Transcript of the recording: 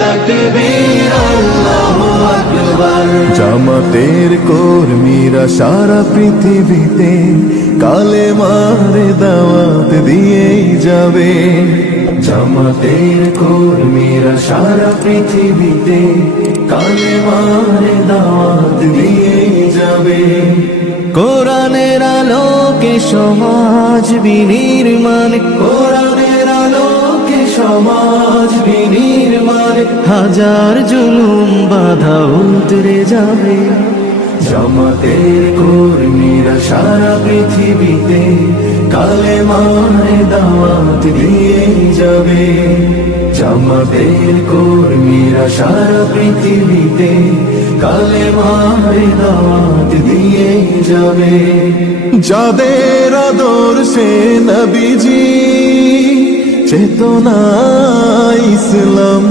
তাকবীর আল্লাহু আকবার। জামাতের কর্মীরা সারা পৃথিবীতে কালেমার দাওয়াত দিয়েই যাবে। জামাতের কর্মীরা সারা পৃথিবীতে কালেমার দাওয়াত দিয়েই যাবে। কোরআনের আলোকে সমাজ বিনির্মাণ, কোরআনের আলোকে সমাজ বিনির্মাণ, হাজার জুলুম বাধা উতরে যাবে। জামাতের কর্মীরা সারা পৃথিবীতে কালেমার দাওয়াত দিয়ে যাবে। জামাতের কর্মীরা সারা পৃথিবীতে কালেমার দাওয়াত দিয়ে যাবে। যাদের আদর্শে নবীজি চেতনা ইসলাম